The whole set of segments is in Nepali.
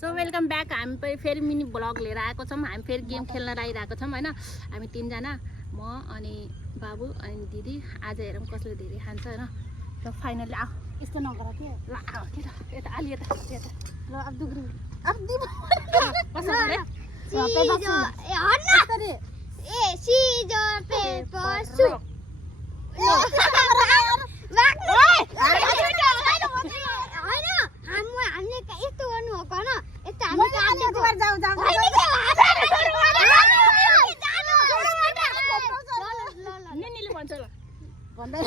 So welcome back. हामी फेरि मिनी ब्लग लिएर आएको छौँ। हामी फेरि गेम खेल्न आइरहेको छौँ होइन। हामी तीनजना, म अनि बाबु अनि दिदी। आज हेरौँ कसले धेरै खान्छ होइन। र फाइनली यस्तो नगर के ल यता अलि यता ल अब दुग्री कसो गरे सिजर पेपर सुट यस्तो गर्नु हो होइन यस्तो निनीले भन्छ ल भन्दै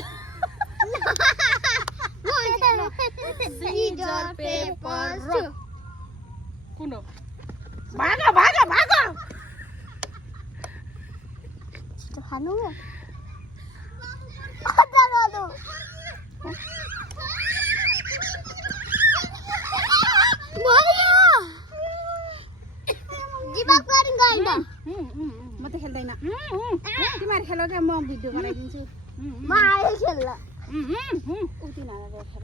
सिजर पेपर सुट कुन हो? भागा भागा भागा खानु म त खेल्दैन। तिमीहरू खेल क्या, म भिडियो बनाइदिन्छु। म आए खेल्न तिनीहरू खेल।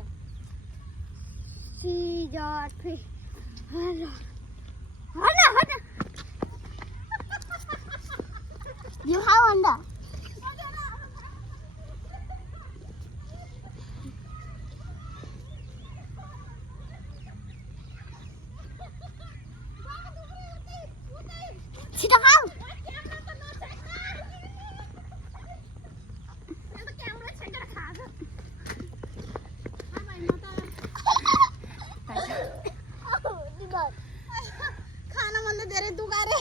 Scissor paper You have Honda. Sit down. खाना भन्दा धेरै दुखारे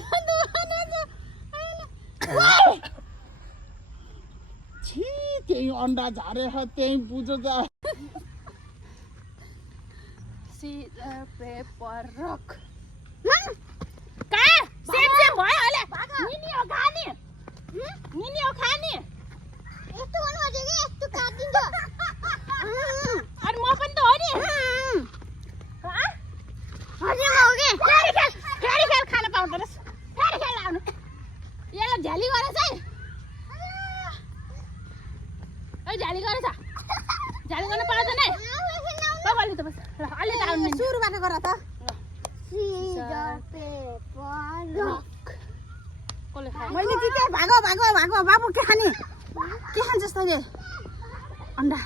छि त्यही अन्डा झारेछ त्यही बुझो त सिजर पेपर रक कहाँ सेम भयो अहिले। निनी हो खाने, निनी हो खाने। यस्तो गर्नु पर्छ कि यस्तो काटिन्छ अनि म पनि त हो नि। हजुर हो के फेरि खेल खान पाउँदैन। फेरि खेल आउनु यसलाई झ्याली गरेछ है। ए झ्याली गरेछ, झ्याली गर्न पाउँदैन है। अलि त बस ल अलि त आउनु सुरुबाट गर त सिजर पेपर रक कसले खायो? मैले जिते भागो भागो भागो बाबु के खाने के खान्छ तैँले अन्डा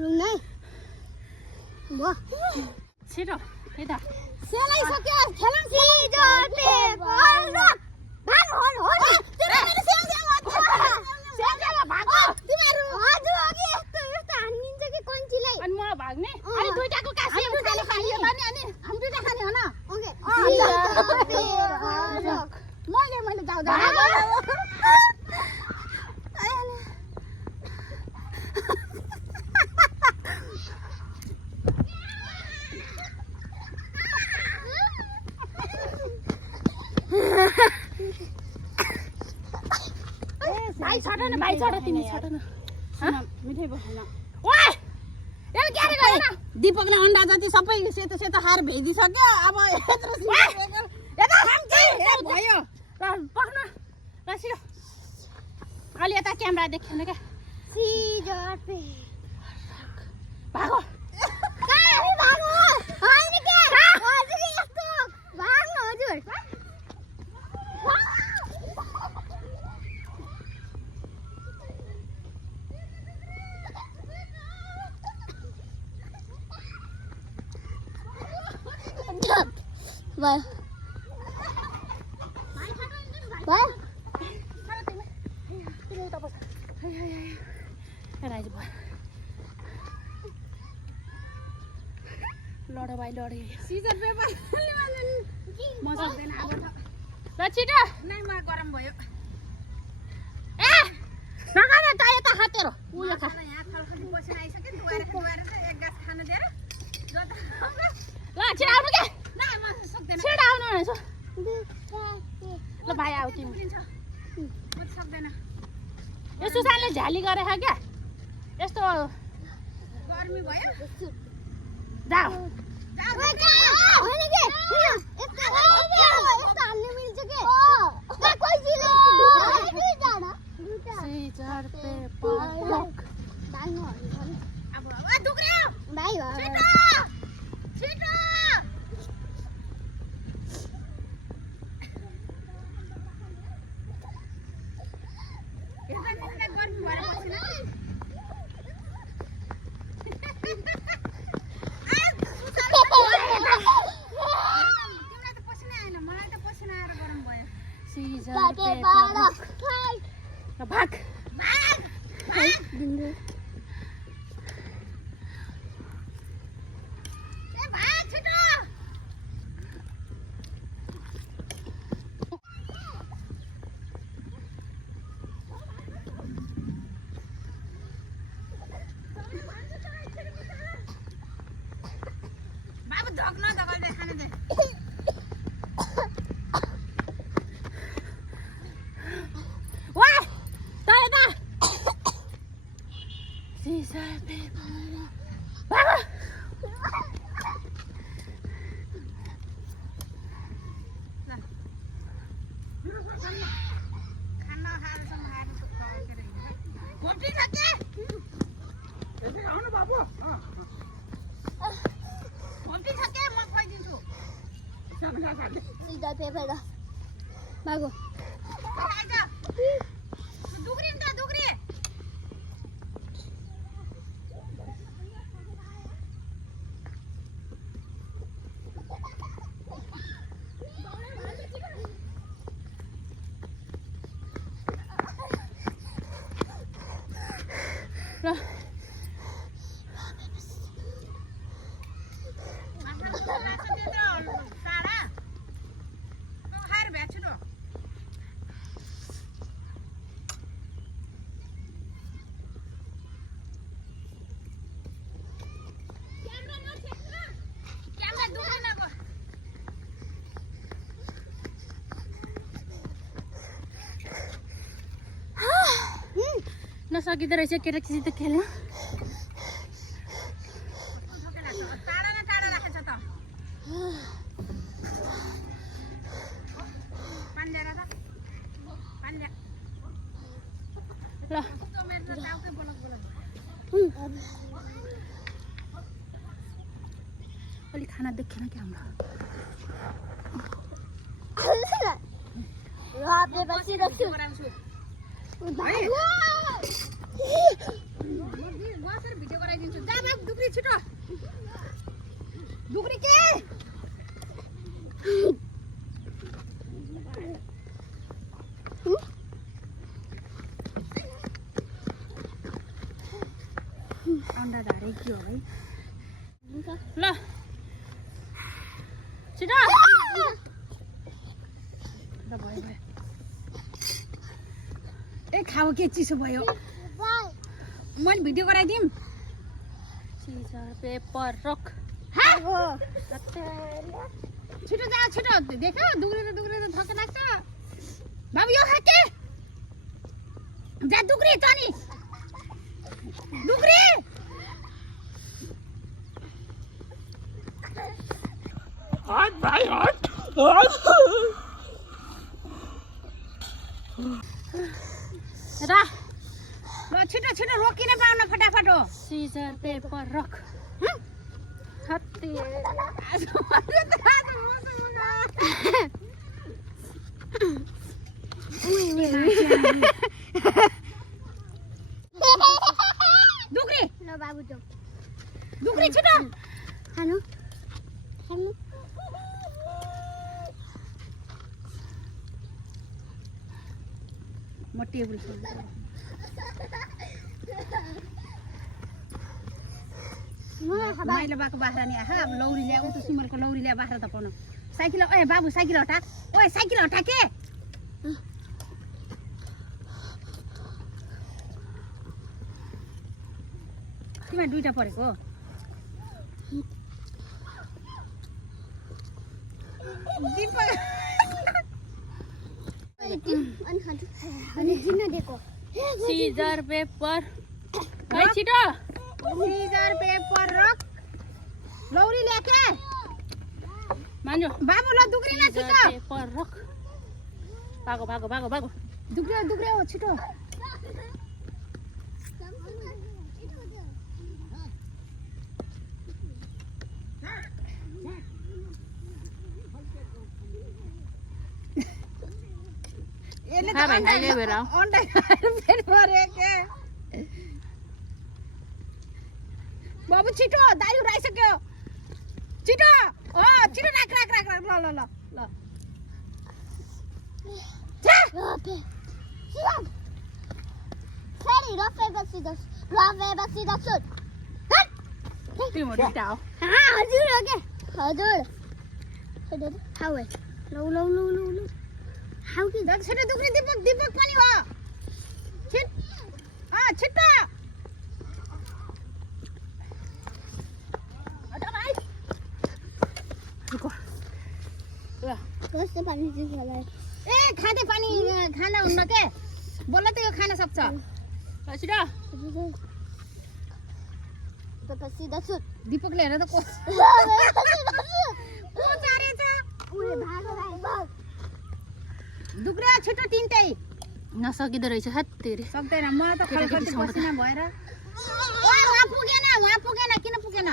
नै छिटो यता सेलाइसक्यो खेलौँ सिजर पेपर रक भाग होल होल तिमीहरु भागो तिमीहरु हजुर अघि यस्तो यस्तो हानिन्छ कि कन्चीलाई अनि म भाग्ने। अनि दुईटाको कासी दुईटाले खाइयो त नि। अनि हामी दुईटा खाने हो न। ओके मैले जाऊ जाऊ भाइ छोड न, भाइ छोड, तिमी छोड न। मिठै बस्न ओए यसले के गरे न? दीपकले अन्डा जति सबै सेतो सेतो खाएर भेदिसक्यो। अब यत्रो यता भयो ल पक्न ल छिटो अलि यता क्यामेरा देख्दैन क्या। सिजर पेपर भागो हामी भाग्नु होइन के हजुर यस्तो भाग्नु हजुर Vâng. Vâng. लड भाइ लड सिजर पेपर म सक्दैन अब ल छिटो नै म गरम भयो। ए नखान त यता खातेरो उयो खा। यहाँ थलखली बसेर आइसक्यो दुवारे चाहिँ एक गास खान दिएर ल छिटो आउनु के न म सक्दैन छिटो आउनु भनेछु। ल भाइ आऊ तिमी। म सक्दैन यो सुसानले झ्याली गरे क्या यस्तो गर्मी भयो जाऊ होइन के सिजर पेपर पेपर रक भाग बाबु धक्न धकल्दै खाने दे वाह तल त सिजर पेपर भाग खाना खाएर घोप्टी सके आउनु बाबु घोप्टी सके म खुवाइदिन्छु सिजर पेपर रक भागो आइज दुग्री नि त दुग्री ल खाएर भ्याएको छु क्यामेरा दुग्री नगो नसकिँदो रहेछ केटाकेटी त खेल्न टाढा न टाढा राखेछ त पानी ल्याएर त पानी ल्या ल मेरो टाउकै बोलक बोलक अलिक खाना देखेन क्या हाम्रो रातले बसी राख्छु गराउँछु भागो बसेर भिडियो गराइदिन्छु जा बाबु दुग्री छिटो दुग्री के अन्डा धारे के हो भाइ ल छिटो ल भयो भयो ए खाऊ के चिसो भयो मैले भिडियो गराइदिउँ सिजर पेपर रक भागो छिटो जा छिटो देखो दुग्रेर थके लाग्छ बाबु यो खाके जा दुग्री त नि दुग्री हट भाइ हट र ल छिटो छिटो रोकिन पाउन फटाफट हो सिजर पेपर रक हत्ती दुग्री ल बाबु जाऊ दुग्री छिटो खानु खानु म टेबल माइलो बाको बाख्रा नि आहा अब लौरी ल्याऊ त सिमलको लौरी ल्या बाख्रा त पाउनु साइकल ए बाबु साइकल हटा ओए साइकल हटा के तिमीलाई दुईटा परेको हो अनि जिन्न दिएको सिजर पेपर भाइ छिटो सिजर पेपर रक लौरी ल्याके मान्यो बाबु ल दुग्री न सिजर छिटो पेपर रक भागो भागो भागो भागो दुग्रे हो छिटो यसले खा भाइ, अहिले भएर आऊ। अन्डा खाएर फेरि मर्यो के बाबु छिटो दाइ उडाइसक्यो छिटो छिटो राख ल ल ल ल रोपे सुन फेरि रोपेपछि दस तिम्रो दुईटा हो हजुर हो के हजुर खाऊ है लौ लौ लौ लौ लौ खाऊ कि छिटो दुख्ने दीपक पनि हो छिटो कस्तो पानी चाहिँ मलाई ए खाँदै पानी खाना हुन्न के बोल्न त यो खान सक्छ छिटो पछि दसुत दीपकले हेर त को चारेछ उले भागो भाग दुख्रे छिटो तिनटै नसकिँदो रहेछ हत्तेरी सक्दैन म त खलखल्ती पसिना भएर वहाँ पुगेन किन पुगेन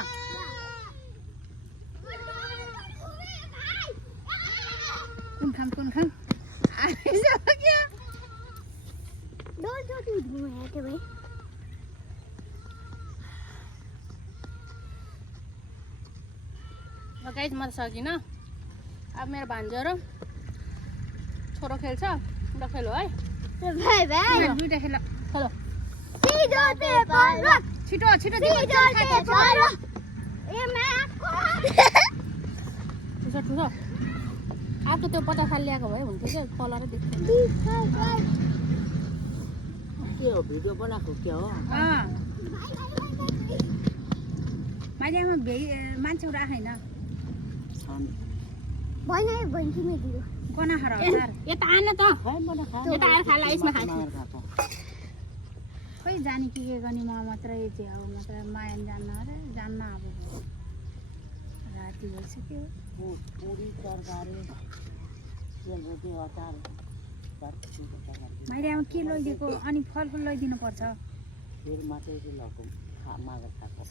कुन खाम आइसक्यो डोन्ट टक विथ मी है भाइ गाइस म त सकिनँ अब मेरो भान्जो र छोरो खेल्छ ल खेलो है भाइ भाइ दुईटा खेल खेलो सिजो पेपर रक छिटो सिजो पेपर रक ए माको ठुलो आएको त्यो 50 साल ल्याएको भए हुन्थ्यो क्या कलरै देख्थ्यो के हो भिडियो बनाएको के हो मैले मान्छे राखेन भएन बन्की मे दियो गना खरा यार यता आन त यता आएर खाला यसमा खान्छु खै जाने के गर्ने म मात्रै चाहिँ हो मात्र माया जान्न अरे जान्न अब राति भइसक्यो पुरी तरकारी सेलरोटी अचार मैले अब के लैदिएको अनि फलफुल लैदिनु पर्छ फेरि मात्रै लगाएको मागेर खाएको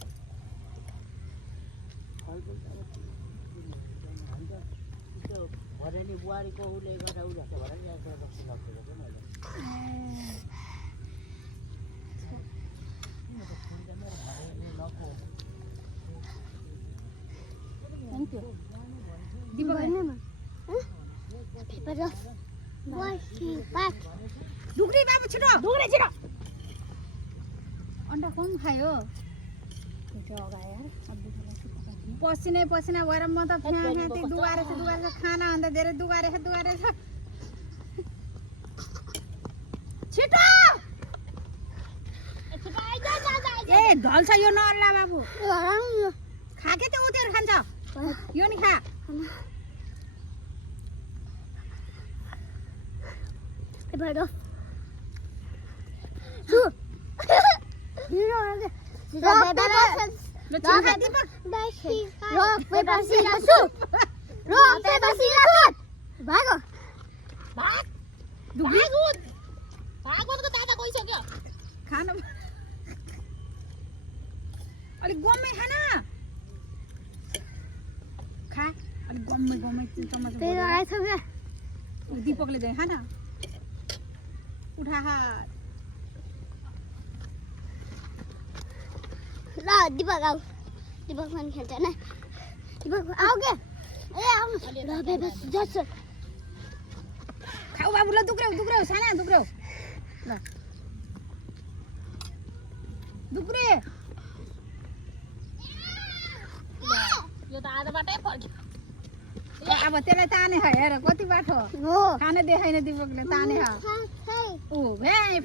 फलफुल त्यो भरेली बुहारीको उसले गर्दा उ जस्तो भएर ल्याएको जस्तो लगेको थियो मैले thank you Deepak paper rock बसी पाक ढुक्री बाबु छिटो छिटो अन्डा कम खायो पसिनै पसिना भएर म त फ्याँकै दुगारेछ खाना अन्त धेरै दुगारेछ छिटो ए ढल्छ यो नअल्ला बाबु खाके त्यो उतेर खान्छ यो नि खा पेपर रक सु हिरो रक पेपर ल छिटो दीपक रक पेपर सिजर भागो ढुक्री भागवतको दादा गइसक्यो खान अलिक गम्मै खान खा अलिक गम्मै चम्मच तेरो आएछ क्या दीपकले चाहिँ खान उठा हात ल दीपक आऊ दीपक पनि खेल्छ न दीपक आऊ के ए आऊ ल पेपर सिजर खाऊ बाबु ल दुख्रेउ साना दुख्रेउ ल दुख्रे यो त आधा बाटै फर्क्यो अब त्यसलाई ताने हेर कति बाटो हो खान देखाइन दीपकले ताने ऊ फ्याइ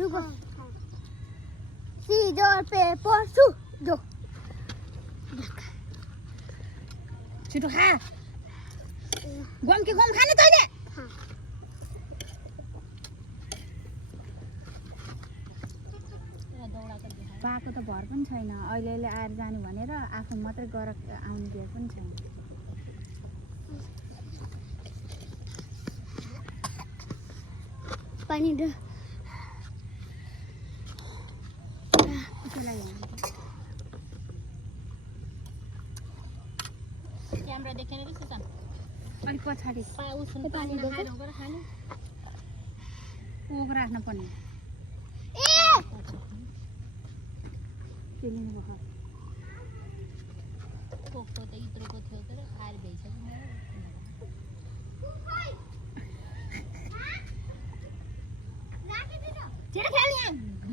रुको सिजर पेपर सु जो छिटो खा गम खाने तैँले पाएको त भर पनि छैन अहिले आएर जाने भनेर आफू मात्रै गर आउने दिएर पनि छैन पानी दे क्यामेरा देखेन कि सुसन अलिक पछाडि पानी नखाएर गएर खाने ओख राख्न पर्ने ए त्यो लिनुभयो कोकको त इत्रोको थियो तर आएर भइसक्यो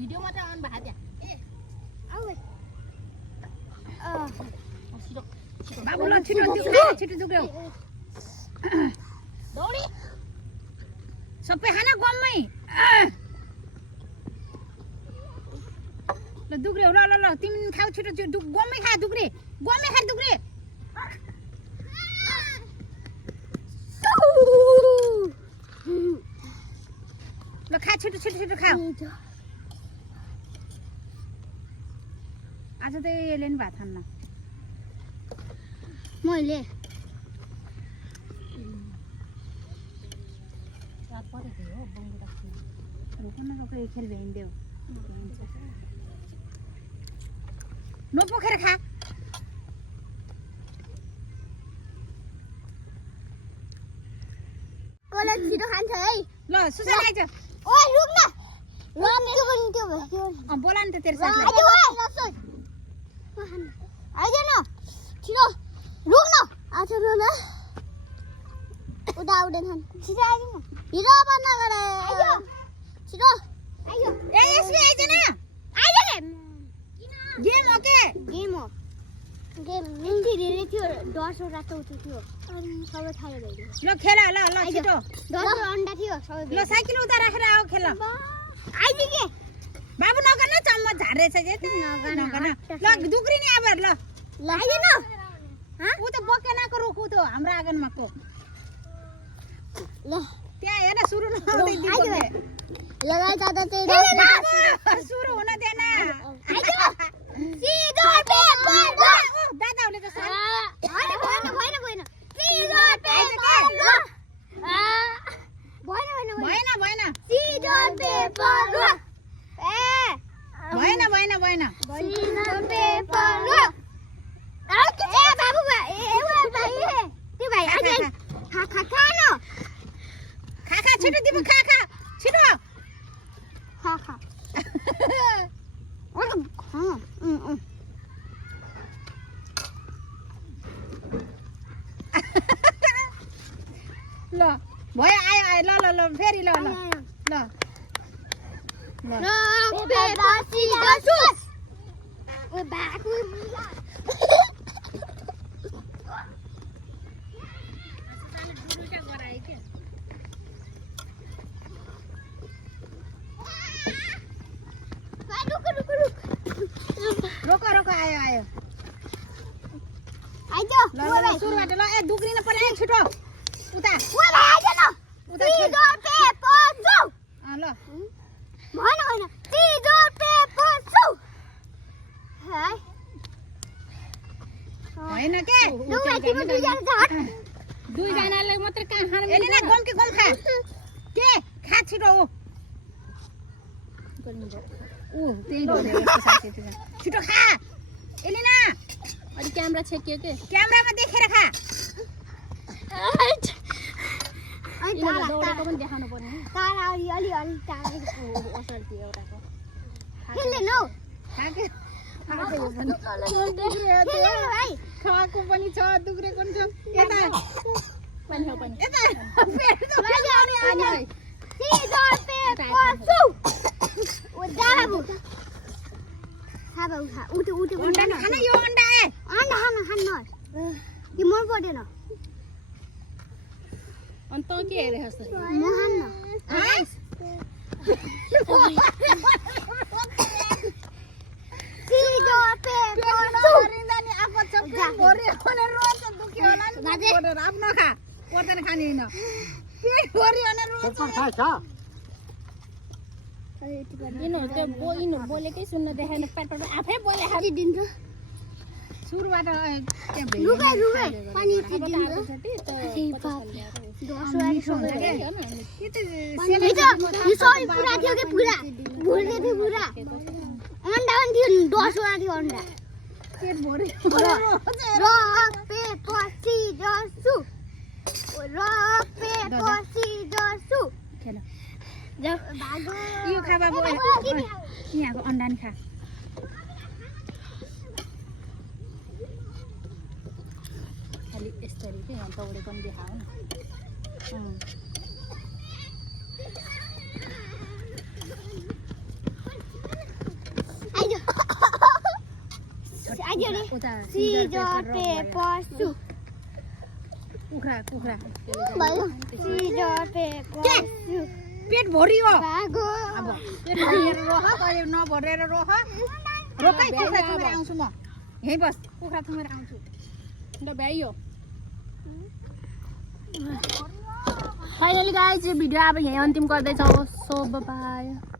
भिडियो मात्रै अन भएको त्यहाँ ए आऊ छिटो बाबु ल छिटो छिटो दुग्र्यो दौडी सबै खाना गममै ल दुग्र्यो ल ल ल तिमी खाऊ छिटो छिटो गममै खा दुग्रे गममै खा दुग्रे ल खा छिटो छिटो छिटो खा आज त यसले नि भात खान्न मैले रात परेको हो बङ्गु राख्छु रुकन रुक खेल भइन्देऊ नपोखेर खा कसले छिटो खान्छ है ल सुसन आइज ओइ रुक न रम त्यो पनि त्यो भयो बोला नि त तेरो साथीलाई आइज ओइ आइज न छिटो रुक न आछ न उता उडेन छिटो आइज न हिरो बन्द गरे छिटो आइज ए यसले आइज न आइज गेम ओके गेम हो गेम मिन्टी धेरै थियो 10 वटा चौथो थियो अनि सबै थाले भइदियो ल खेल ल ल छिटो 10 अन्डा थियो सबै ल साइकल उता राखेर आऊ खेल आइज के बाबु नगर्न चम्मच झारेछ जे नगर्न ल दुग्री नि अब ल ल आइज न उ त बकेनाको रुख उ त हाम्रो आँगनमा को ल त्यहाँ हेर सुरु नहुँदै दिएको लगाइ दादा चाहिँ सुरु हुन देन आइज सीधा पेपर दादाहरूले त हैन भएन सीधा पेपर भएन भएन सीधा पेपर भएन सीधा पेपर ए बाबु भाइ त्यो भाइ आज खा न खा छिटो दिबो खा छिटो खा ओइ खा ल भयो आयो ल ल ल फेरि ल ल ल Rock, paper, scissors. We're back. रोको आयो आइज ल सुरुबाट ल ए दुग्रिन पर्यो छिटो उता आइज न सीधा पेपर सु ल भएन सीधा पेपर सु है होइन के दुईजनाले मात्रै कहाँ खानु एलिना गम खा के खा छिटो त्यही छिटो खा एलिना अलि क्यामेरा छेकियो के क्यामेरामा देखेर खा दौडेको पनि देखाउनु पर्ने तारा अलि असल थियो एउटाको खेल्ने नौ खाएको पनि छ दुग्रेको पनि छ यता पनि हो पनि यता सीधा पेपर सु उता बाबु खा बाबु खा उठे अन्डा खाना यो अन्डा अन्डा खान यो मन पर्दैन अनि त के हेरेस् त म खान्न सीधा पेपर सु रिन्दानी आफू चक्कर भरि भने रोज दुख्यो होला नि बोलेर आफ्नो खा पर्दैन खाने हैन पेट भरि भने रोज यिनीहरू बोलेकै सुन्न देखाएन पेट आफै बोले दिन्छ सुरुबाट रुगाइ पानी दिन्छ यो सबै पुरा थियो के पुरा भुल्ने थियो पुरा अन्डा पनि थियो 10 वटा थियो अन्डा पेट भरि रक पेपर सिजर सु रक पेपर सिजर सु खेल जाऊ भागो यो खा बाबु यहाँको अन्डा नि खा खालि यसरी के दौडे पनि देखाऊ न भाग्यो रे उता सिजर पेपर सु कुखुरा कुखुरा भयो सिजर पेपर सु पेट भरियो भागो अब पेट भरेर रह कहिले नभरेर रह रोकै कुखुरा थुमेर आउँछु म यहीँ बस कुखुरा थुमेर आउँछु ल भ्याइयो फाइनली गाइज यो भिडियो अब यहीँ अन्तिम गर्दैछौँ सो बाई